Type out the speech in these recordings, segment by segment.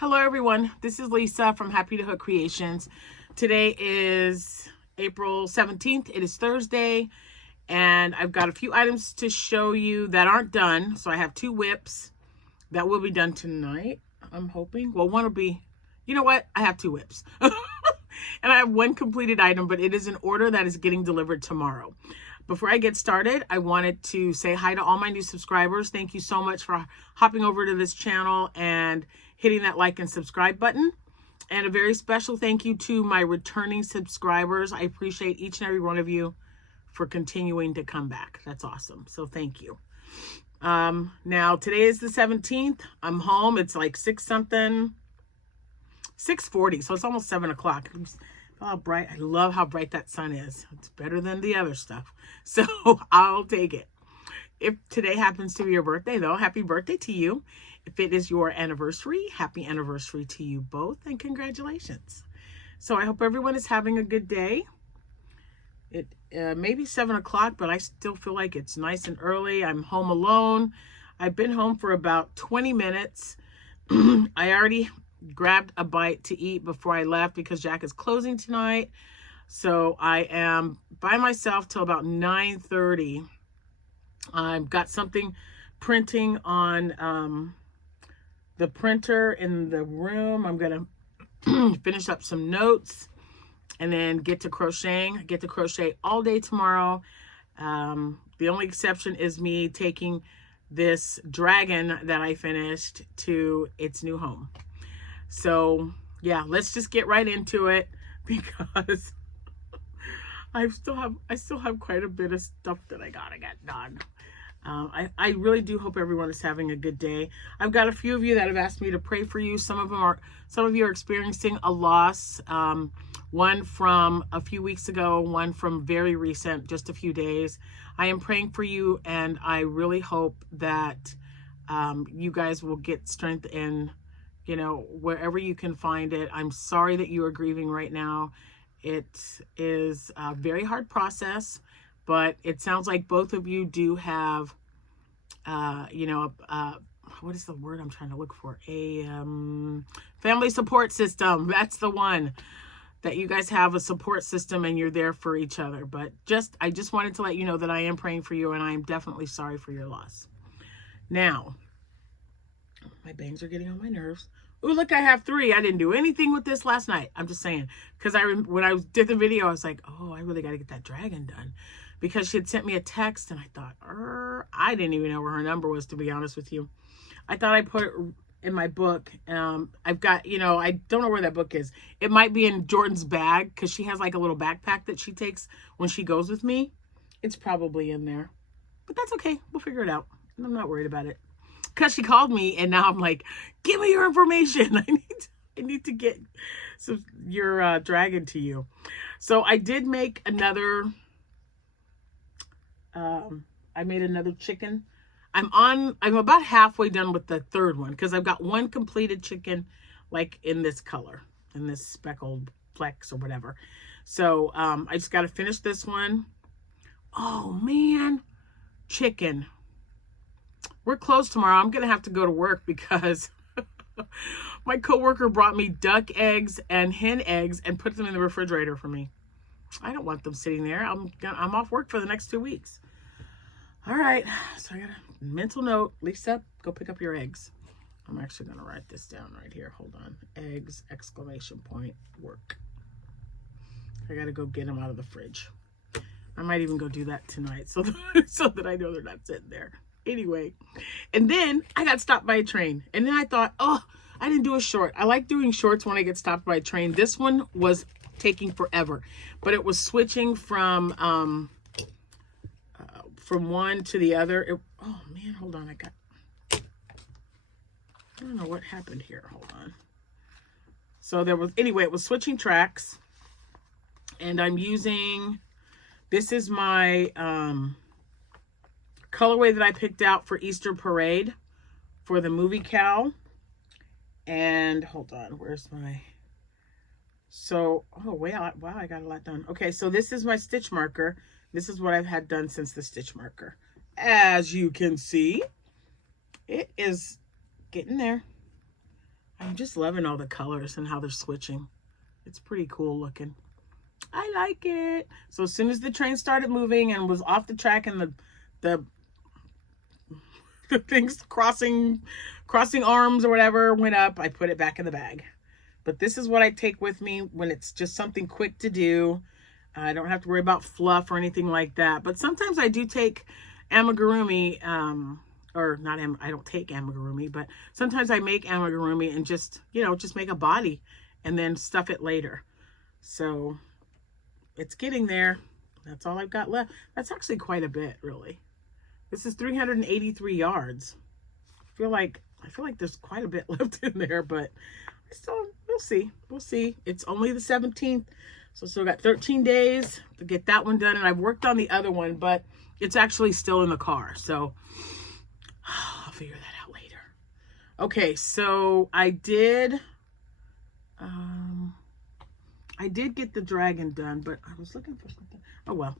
Hello everyone, this is Lisa from Happytohook Creations. Today is April 17th. It is Thursday, and I've got a few items to show you that aren't done. So I have 2 whips that will be done tonight, I'm hoping. Well, one will be, you know what? I have 2 whips. And I have 1 completed item, but it is an order that is getting delivered tomorrow. Before I get started, I wanted to say hi to all my new subscribers. Thank you so much for hopping over to this channel and hitting that like and subscribe button. And a very special thank you to my returning subscribers. I appreciate each and every one of you for continuing to come back. That's awesome. So thank you. Now today is the 17th. I'm home. It's like 6-something, 6:40. So it's almost 7 o'clock. How bright. I love how bright that sun is. It's better than the other stuff. So I'll take it. If today happens to be your birthday, though, happy birthday to you. If it is your anniversary, happy anniversary to you both, and congratulations. So I hope everyone is having a good day. It may be 7 o'clock, but I still feel like it's nice and early. I'm home alone. I've been home for about 20 minutes. I already grabbed a bite to eat before I left because Jack is closing tonight. So I am by myself till about 9:30. I've got something printing on the printer in the room. I'm going to finish up some notes and then get to crocheting. I get to crochet all day tomorrow. The only exception is me taking this dragon that I finished to its new home. So yeah, let's just get right into it because I still have quite a bit of stuff that I gotta get done. I really do hope everyone is having a good day. I've got a few of you that have asked me to pray for you. Some of you are experiencing a loss. One from a few weeks ago, one from very recent, just a few days. I am praying for you, and I really hope that you guys will get strength in, wherever you can find it. I'm sorry that you are grieving right now. It is a very hard process, but it sounds like both of you do have, what is the word I'm trying to look for? A family support system. That's the one. That you guys have a support system and you're there for each other. But I just wanted to let you know that I am praying for you, and I am definitely sorry for your loss. Now, my bangs are getting on my nerves. Ooh, look, I have 3. I didn't do anything with this last night. I'm just saying. Because when I did the video, I was like, oh, I really got to get that dragon done. Because she had sent me a text, and I thought, I didn't even know where her number was, to be honest with you. I thought I put it in my book. I've got, I don't know where that book is. It might be in Jordan's bag, because she has like a little backpack that she takes when she goes with me. It's probably in there. But that's okay. We'll figure it out. I'm not worried about it. Because she called me, and now I'm like, give me your information. I need to get your dragon to you. So I did make another, I made another chicken. I'm about halfway done with the 3rd one, because I've got 1 completed chicken, like in this color, in this speckled flecks or whatever. So I just got to finish this one. Oh man, chicken. We're closed tomorrow. I'm going to have to go to work because my coworker brought me duck eggs and hen eggs and put them in the refrigerator for me. I don't want them sitting there. I'm off work for the next 2 weeks. All right. So I got a mental note. Lisa, go pick up your eggs. I'm actually going to write this down right here. Hold on. Eggs, ! Work. I got to go get them out of the fridge. I might even go do that tonight so that I know they're not sitting there. Anyway, and then I got stopped by a train, and then I thought, oh, I didn't do a short. I like doing shorts when I get stopped by a train. This one was taking forever, but it was switching from one to the other. Oh man, hold on. I don't know what happened here. Hold on. So it was switching tracks, and I'm using, this is my, colorway that I picked out for Easter Parade for the movie cow. And hold on, where's my, oh wow, I got a lot done. Okay, so this is my stitch marker. This is what I've had done since the stitch marker. As you can see, it is getting there. I'm just loving all the colors and how they're switching. It's pretty cool looking. I like it. So as soon as the train started moving and was off the track and the things crossing arms or whatever went up, I put it back in the bag. But this is what I take with me when it's just something quick to do. I don't have to worry about fluff or anything like that. But sometimes I do take amigurumi, or not, I don't take amigurumi, but sometimes I make amigurumi and just, you know, just make a body and then stuff it later. So it's getting there. That's all I've got left. That's actually quite a bit, really. This is 383 yards. I feel like there's quite a bit left in there, but still, we'll see. We'll see. It's only the 17th, so still got 13 days to get that one done. And I've worked on the other one, but it's actually still in the car, so I'll figure that out later. Okay, so I did get the dragon done, but I was looking for something. Oh well.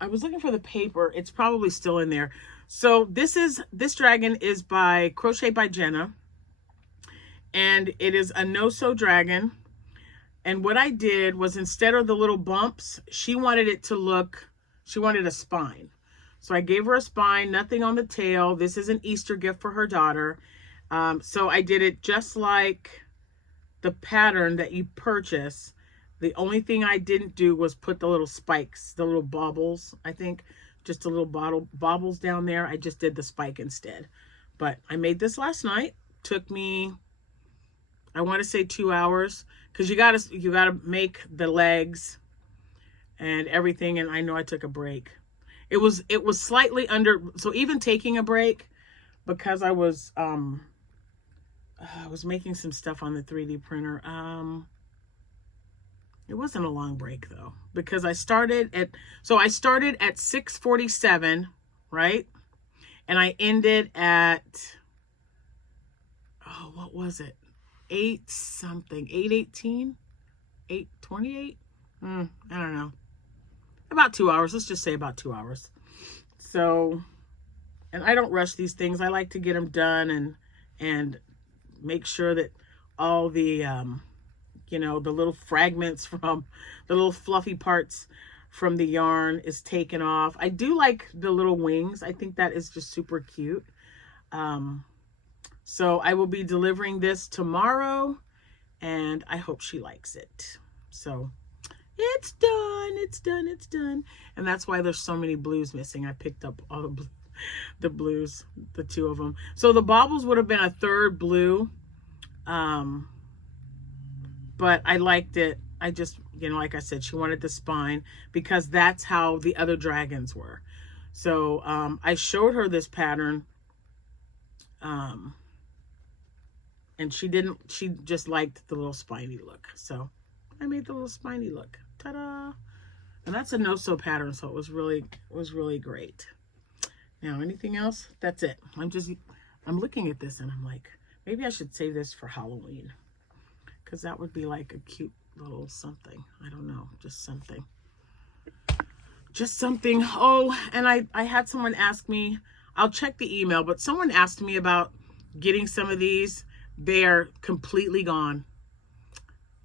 I was looking for the paper. It's probably still in there. So this dragon is by Crochet by Jenna. And it is a no-sew dragon. And what I did was, instead of the little bumps, she wanted a spine. So I gave her a spine, nothing on the tail. This is an Easter gift for her daughter. So I did it just like the pattern that you purchase. The only thing I didn't do was put the little spikes, the little baubles, I think. Just a little baubles down there. I just did the spike instead. But I made this last night. Took me, I want to say 2 hours. Because you gotta make the legs and everything. And I know I took a break. It was slightly under, so even taking a break, because I was making some stuff on the 3D printer. It wasn't a long break though, because I started at 6:47, right? And I ended at, oh, what was it? 8 something, 8:18, 8:28. I don't know. About 2 hours. Let's just say about 2 hours. So, and I don't rush these things. I like to get them done and make sure that all the, you know, the little fragments from the little fluffy parts from the yarn is taken off. I do like the little wings. I think that is just super cute. So I will be delivering this tomorrow, and I hope she likes it. So it's done. It's done. It's done. And that's why there's so many blues missing. I picked up all the blues, the 2 of them. So the baubles would have been a third blue. But I liked it. I just, you know, like I said, she wanted the spine because that's how the other dragons were. So I showed her this pattern. And she just liked the little spiny look. So I made the little spiny look. Ta-da! And that's a no-sew pattern, so it was really great. Now, anything else? That's it. I'm looking at this and I'm like, maybe I should save this for Halloween, because that would be like a cute little something. I don't know, just something. Just something. Oh, and I had someone ask me, I'll check the email, but someone asked me about getting some of these. They are completely gone.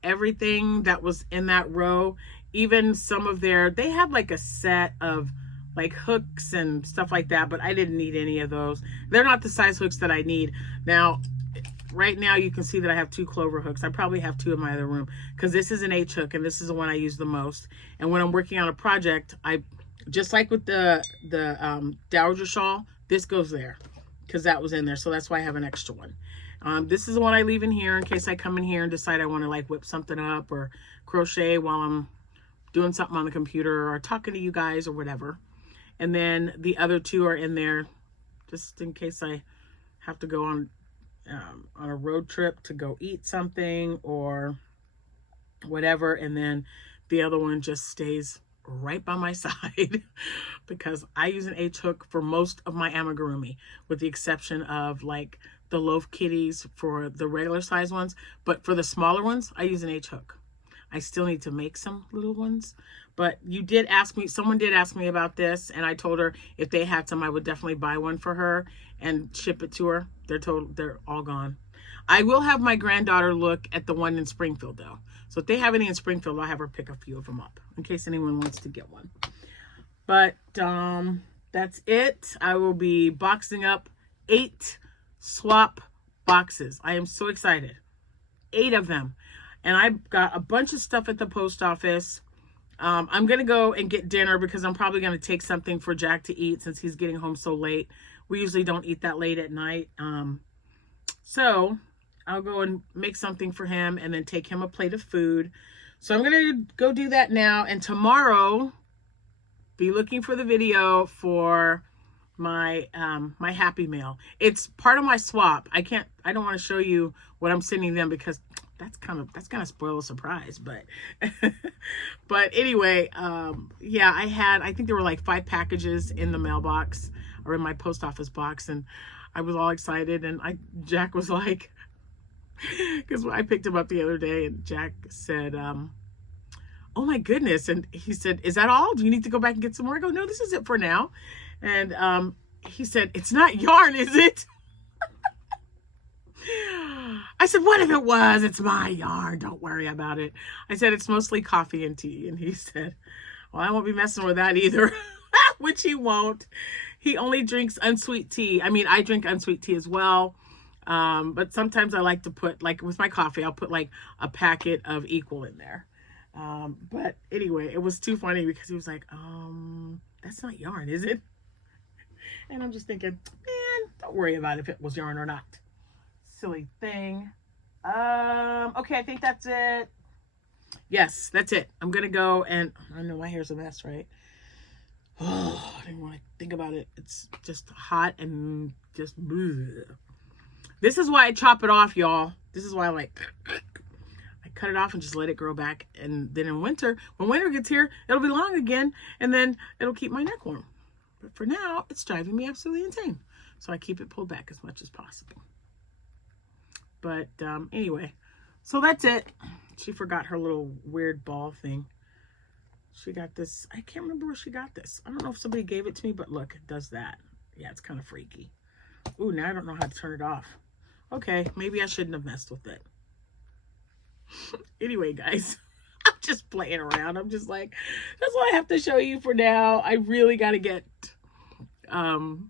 Everything that was in that row, even some of they had like a set of like hooks and stuff like that, but I didn't need any of those. They're not the size hooks that I need. Now, right now you can see that I have 2 clover hooks. I probably have 2 in my other room, because this is an H hook and this is the one I use the most. And when I'm working on a project, I just like with the Dowager shawl, this goes there because that was in there. So that's why I have an extra one. This is the one I leave in here in case I come in here and decide I want to like whip something up or crochet while I'm doing something on the computer or talking to you guys or whatever. And then the other 2 are in there just in case I have to go on a road trip to go eat something or whatever. And then the other one just stays right by my side because I use an H hook for most of my amigurumi, with the exception of like the loaf kitties for the regular size ones. But for the smaller ones, I use an H hook. I still need to make some little ones. But you did ask me, someone did ask me about this, and I told her if they had some, I would definitely buy one for her and ship it to her. They're all gone. I will have my granddaughter look at the one in Springfield though. So if they have any in Springfield, I'll have her pick a few of them up in case anyone wants to get one. But that's it. I will be boxing up 8 swap boxes. I am so excited. 8 of them. And I've got a bunch of stuff at the post office. I'm going to go and get dinner because I'm probably going to take something for Jack to eat since he's getting home so late. We usually don't eat that late at night. So I'll go and make something for him and then take him a plate of food. So I'm going to go do that now. And tomorrow, be looking for the video for my my Happy Mail. It's part of my swap. I don't want to show you what I'm sending them because that's gonna spoil a surprise, but but anyway, yeah, I think there were like 5 packages in the mailbox or in my post office box, and I was all excited, and Jack was like, because I picked him up the other day and Jack said, oh my goodness, and he said, is that all? Do you need to go back and get some more? I go, no, this is it for now. And he said, it's not yarn, is it? I said, what if it was? It's my yarn. Don't worry about it. I said, it's mostly coffee and tea. And he said, well, I won't be messing with that either, which he won't. He only drinks unsweet tea. I mean, I drink unsweet tea as well. But sometimes I like to put, like with my coffee, I'll put like a packet of Equal in there. But anyway, it was too funny because he was like, that's not yarn, is it? And I'm just thinking, man, don't worry about if it was yarn or not. Silly thing. Okay, I think that's it. Yes, that's it. I'm gonna go and I know my hair's a mess, right? Oh, I didn't want to think about it. It's just hot and just bleh. This is why I chop it off, y'all. This is why I cut it off and just let it grow back. And then in winter, when winter gets here, it'll be long again, and then it'll keep my neck warm. But for now, it's driving me absolutely insane. So I keep it pulled back as much as possible. But anyway, so that's it. She forgot her little weird ball thing. She got this. I can't remember where she got this. I don't know if somebody gave it to me, but look, it does that. Yeah, it's kind of freaky. Ooh, now I don't know how to turn it off. Okay, maybe I shouldn't have messed with it. Anyway, guys, I'm just playing around. I'm just like, that's what I have to show you for now. I really got to get some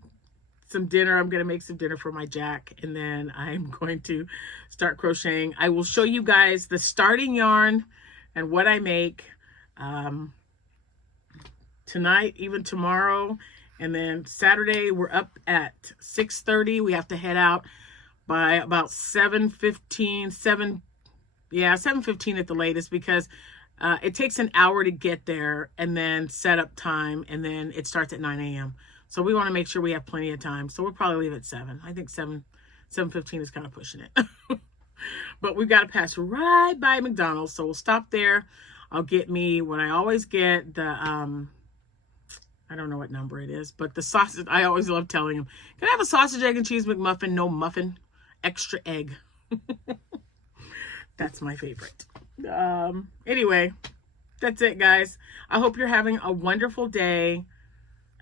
dinner. I'm going to make some dinner for my Jack, and then I'm going to start crocheting. I will show you guys the starting yarn and what I make tonight, even tomorrow. And then Saturday, we're up at 6:30. We have to head out by about 7:15, 7:15 at the latest, because it takes an hour to get there and then set up time, and then it starts at 9 a.m. So we want to make sure we have plenty of time. So we'll probably leave at 7. I think 7:15 is kind of pushing it. But we've got to pass right by McDonald's. So we'll stop there. I'll get me what I always get, the I don't know what number it is, but the sausage, I always love telling him, can I have a sausage, egg, and cheese McMuffin? No muffin, extra egg. That's my favorite. Anyway, that's it, guys. I hope you're having a wonderful day.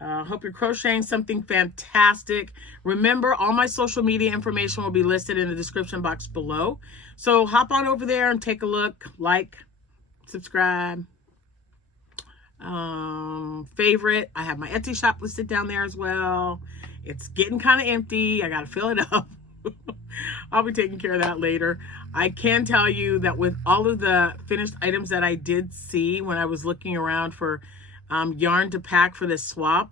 Hope you're crocheting something fantastic. Remember, all my social media information will be listed in the description box below. So hop on over there and take a look, like, subscribe, favorite. I have my Etsy shop listed down there as well. It's getting kind of empty. I got to fill it up. I'll be taking care of that later. I can tell you that with all of the finished items that I did see when I was looking around for yarn to pack for this swap,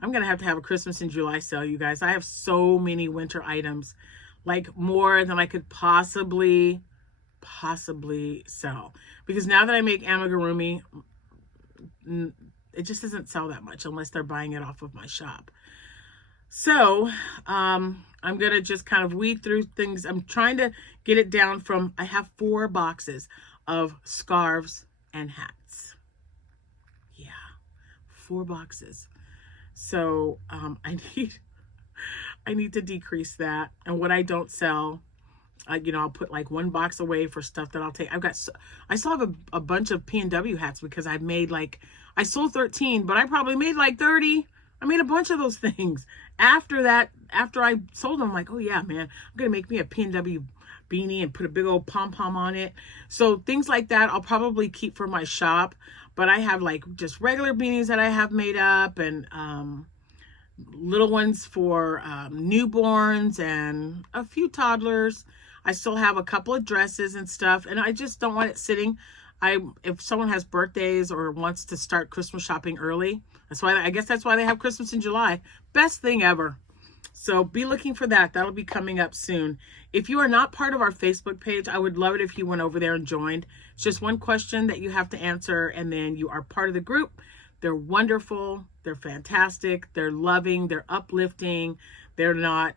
I'm going to have a Christmas in July sale, you guys. I have so many winter items, like more than I could possibly sell. Because now that I make amigurumi, it just doesn't sell that much unless they're buying it off of my shop. So I'm going to just kind of weed through things. I'm trying to get it down from, I have 4 boxes of scarves and hats. Yeah, 4 boxes. So I need to decrease that. And what I don't sell, You know, I'll put like one box away for stuff that I'll take. I still have a bunch of P&W hats because I've made like, I sold 13, but I probably made like 30. I made a bunch of those things. After that, after I sold them, I'm like, oh yeah, man, I'm going to make me a P&W beanie and put a big old pom-pom on it. So things like that I'll probably keep for my shop. But I have like just regular beanies that I have made up, and little ones for newborns and a few toddlers. I still have a couple of dresses and stuff, and I just don't want it sitting. If someone has birthdays or wants to start Christmas shopping early, I guess that's why they have Christmas in July. Best thing ever. So be looking for that. That'll be coming up soon. If you are not part of our Facebook page, I would love it if you went over there and joined. It's just one question that you have to answer, and then you are part of the group. They're wonderful. They're fantastic. They're loving. They're uplifting. They're not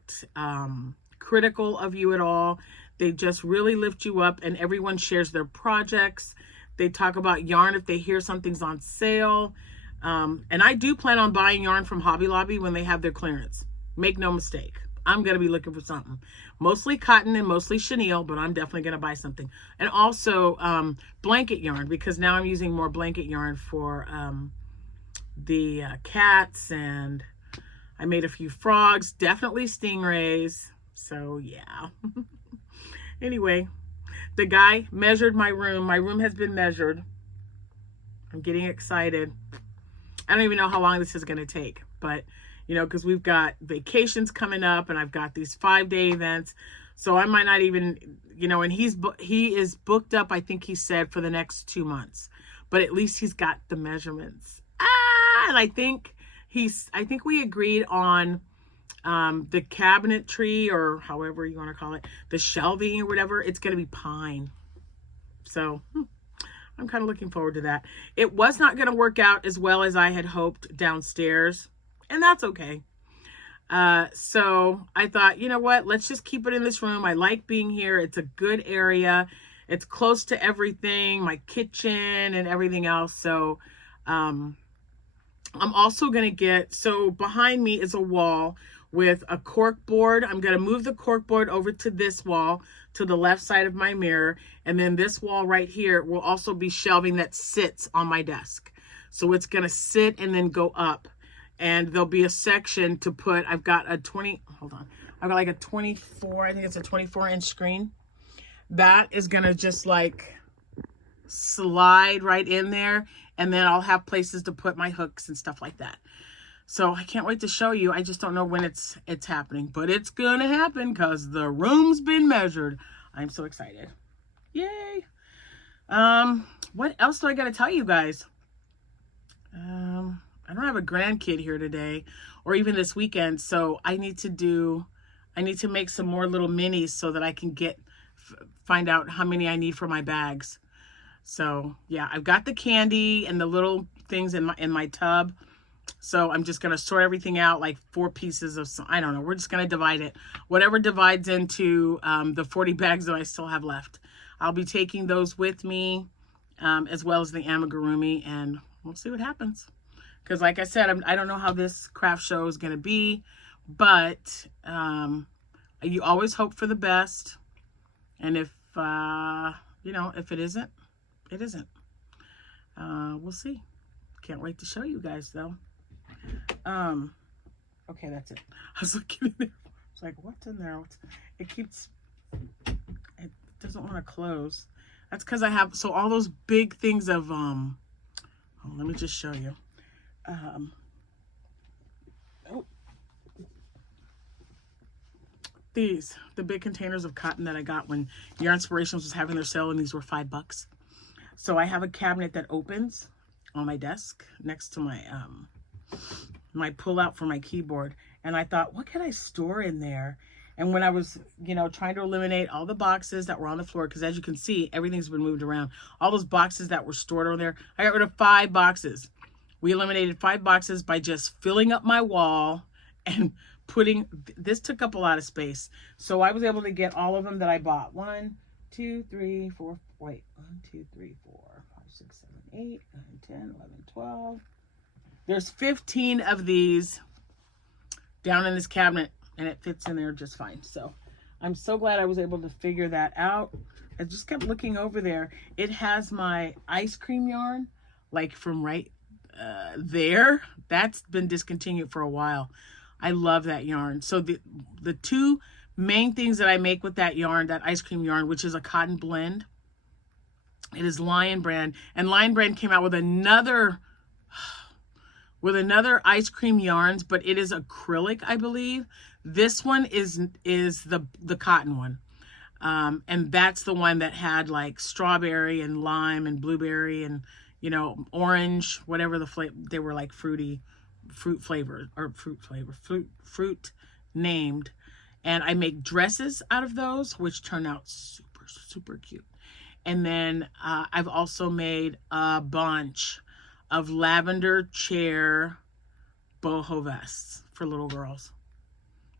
critical of you at all. They just really lift you up, and everyone shares their projects. They talk about yarn if they hear something's on sale. And I do plan on buying yarn from Hobby Lobby when they have their clearance. Make no mistake. I'm going to be looking for something. Mostly cotton and mostly chenille, but I'm definitely going to buy something. And also blanket yarn, because now I'm using more blanket yarn for the cats, and I made a few frogs, definitely stingrays. So yeah. Anyway, the guy measured my room. My room has been measured. I'm getting excited. I don't even know how long this is going to take, but you know, because we've got vacations coming up, and I've got these 5-day events. So I might not even, you know, and he is booked up, I think he said, for the next 2 months. But at least he's got the measurements. And I think we agreed on the cabinetry, or however you want to call it, the shelving or whatever. It's going to be pine. So I'm kind of looking forward to that. It was not going to work out as well as I had hoped downstairs, and that's okay. So I thought, you know what, let's just keep it in this room. I like being here. It's a good area. It's close to everything, my kitchen and everything else. So I'm also going to get, so behind me is a wall with a cork board. I'm going to move the cork board over to this wall to the left side of my mirror. And then this wall right here will also be shelving that sits on my desk. So it's going to sit and then go up. And there'll be a section to put, I've got like a 24, I think it's a 24-inch screen. That is going to just like slide right in there. And then I'll have places to put my hooks and stuff like that. So I can't wait to show you. I just don't know when it's happening, but it's going to happen because the room's been measured. I'm so excited. Yay. What else do I got to tell you guys? I don't have a grandkid here today or even this weekend. So I need to make some more little minis so that I can find out how many I need for my bags. So yeah, I've got the candy and the little things in my tub. So I'm just going to sort everything out, like 4 pieces of, I don't know. We're just going to divide it. Whatever divides into the 40 bags that I still have left. I'll be taking those with me, as well as the amigurumi, and we'll see what happens. Because like I said, I don't know how this craft show is going to be, but you always hope for the best. And if, you know, if it isn't, it isn't. We'll see. Can't wait to show you guys though. Okay, that's it. I was looking in there. It's like, what's in there? It doesn't want to close. That's because I have, so all those big things of, oh, let me just show you. The big containers of cotton that I got when Yarn Inspirations was having their sale, and these were $5. So I have a cabinet that opens on my desk next to my my pull out for my keyboard, and I thought, what can I store in there? And when I was, you know, trying to eliminate all the boxes that were on the floor, because as you can see, everything's been moved around, all those boxes that were stored over there, I got rid of 5 boxes. We eliminated 5 boxes by just filling up my wall and putting, this took up a lot of space. So I was able to get all of them that I bought. 1, 2, 3, 4, wait, 1, 2, 3, 4, 5, 6, 7, 8, 9, 10, 11, 12. There's 15 of these down in this cabinet, and it fits in there just fine. So I'm so glad I was able to figure that out. I just kept looking over there. It has my ice cream yarn, like from right there. That's been discontinued for a while. I love that yarn. So the two main things that I make with that yarn, that ice cream yarn, which is a cotton blend, it is Lion Brand. And Lion Brand came out with another ice cream yarns, but it is acrylic, I believe. This one is the cotton one. And that's the one that had like strawberry and lime and blueberry and, you know, orange, whatever the flavor, they were like fruit named. And I make dresses out of those, which turn out super, super cute. And then I've also made a bunch of lavender chair boho vests for little girls.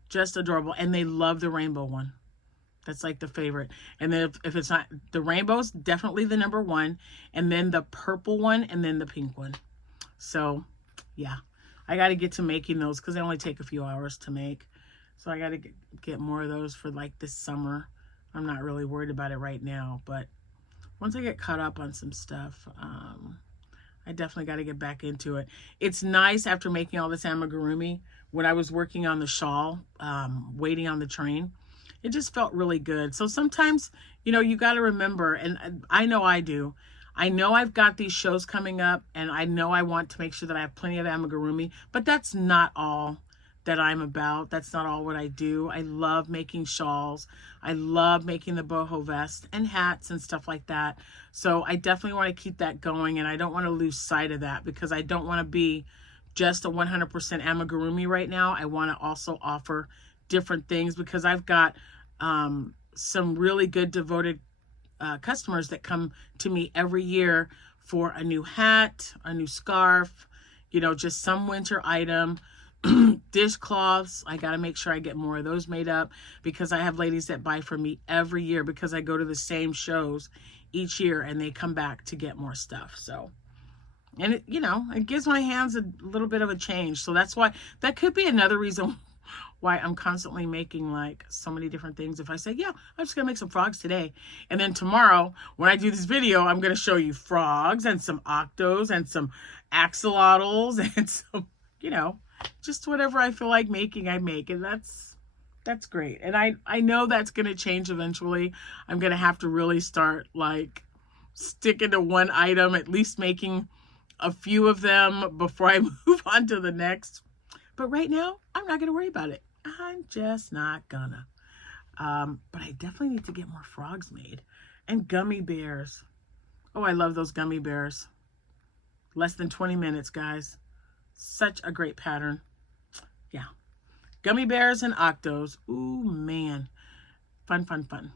Just adorable. And they love the rainbow one. That's like the favorite. And then if it's not, the rainbow's definitely the number one. And then the purple one, and then the pink one. So, yeah. I got to get to making those because they only take a few hours to make. So I got to get more of those for like this summer. I'm not really worried about it right now. But once I get caught up on some stuff, I definitely got to get back into it. It's nice after making all this amigurumi. When I was working on the shawl, waiting on the train, it just felt really good. So sometimes, you know, you got to remember, and I know I do. I know I've got these shows coming up, and I know I want to make sure that I have plenty of amigurumi, but that's not all that I'm about. That's not all what I do. I love making shawls. I love making the boho vest and hats and stuff like that. So I definitely want to keep that going, and I don't want to lose sight of that because I don't want to be just a 100% amigurumi right now. I want to also offer different things because I've got some really good devoted customers that come to me every year for a new hat, a new scarf, you know, just some winter item. Dishcloths, I got to make sure I get more of those made up because I have ladies that buy from me every year because I go to the same shows each year and they come back to get more stuff. So, and it, you know, it gives my hands a little bit of a change. So that's why, that could be another reason why I'm constantly making like so many different things. If I say, yeah, I'm just gonna make some frogs today, and then tomorrow when I do this video, I'm gonna show you frogs and some octos and some axolotls and some, you know, just whatever I feel like making, I make. And that's great. And I know that's gonna change eventually. I'm gonna have to really start like sticking to one item, at least making a few of them before I move on to the next. But right now, I'm not gonna worry about it. I'm just not gonna. But I definitely need to get more frogs made. And gummy bears. Oh, I love those gummy bears. Less than 20 minutes, guys. Such a great pattern. Yeah. Gummy bears and octos. Ooh, man. Fun, fun, fun.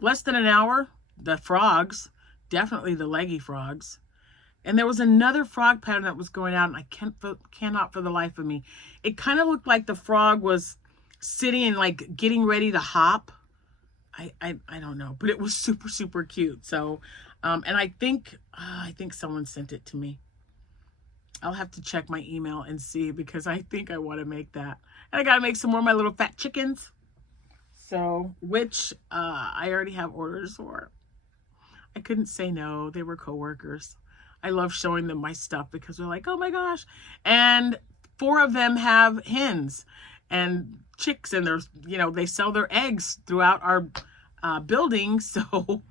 Less than an hour. The frogs. Definitely the leggy frogs. And there was another frog pattern that was going out, and I cannot for the life of me. It kind of looked like the frog was sitting and like getting ready to hop. I don't know, but it was super, super cute. So, and I think someone sent it to me. I'll have to check my email and see because I think I want to make that. And I got to make some more of my little fat chickens. So, which I already have orders for. I couldn't say no. They were coworkers. I love showing them my stuff because they're like, oh my gosh. And 4 of them have hens and chicks, and there's, you know, they sell their eggs throughout our building. So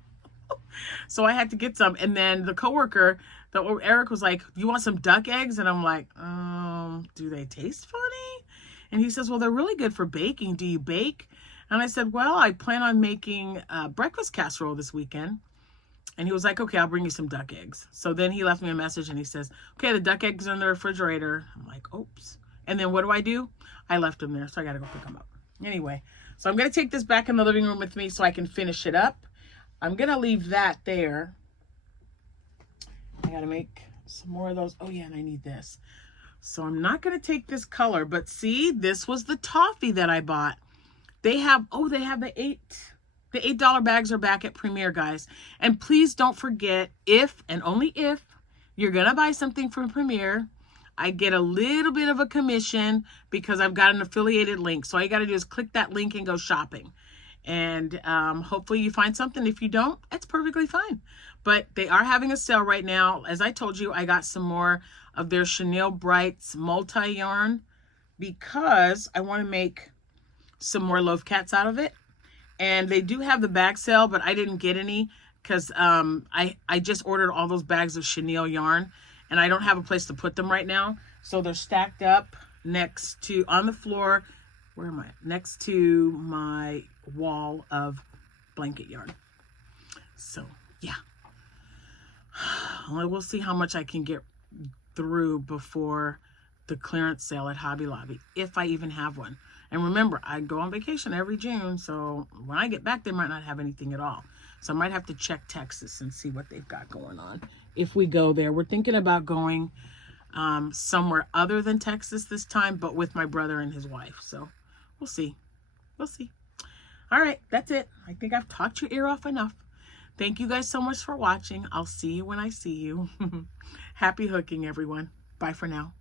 I had to get some. And then the coworker, Eric was like, you want some duck eggs? And I'm like, do they taste funny? And he says, well, they're really good for baking. Do you bake? And I said, well, I plan on making a breakfast casserole this weekend. And he was like, okay, I'll bring you some duck eggs. So then he left me a message and he says, okay, the duck eggs are in the refrigerator. I'm like, oops. And then what do? I left them there, so I got to go pick them up. Anyway, so I'm going to take this back in the living room with me so I can finish it up. I'm going to leave that there. I got to make some more of those. Oh, yeah, and I need this. So I'm not going to take this color, but see, this was the toffee that I bought. They have the $8 bags are back at Premier, guys. And please don't forget, if and only if you're going to buy something from Premier, I get a little bit of a commission because I've got an affiliated link. So all you got to do is click that link and go shopping. And hopefully you find something. If you don't, that's perfectly fine. But they are having a sale right now. As I told you, I got some more of their Chenille Brights multi-yarn because I want to make some more loaf cats out of it. And they do have the bag sale, but I didn't get any because I just ordered all those bags of chenille yarn, and I don't have a place to put them right now. So they're stacked up next to, on the floor, where am I? Next to my wall of blanket yarn. So yeah, we'll see how much I can get through before the clearance sale at Hobby Lobby, if I even have one. And remember, I go on vacation every June, so when I get back, they might not have anything at all. So I might have to check Texas and see what they've got going on if we go there. We're thinking about going somewhere other than Texas this time, but with my brother and his wife. So we'll see. We'll see. All right, that's it. I think I've talked your ear off enough. Thank you guys so much for watching. I'll see you when I see you. Happy hooking, everyone. Bye for now.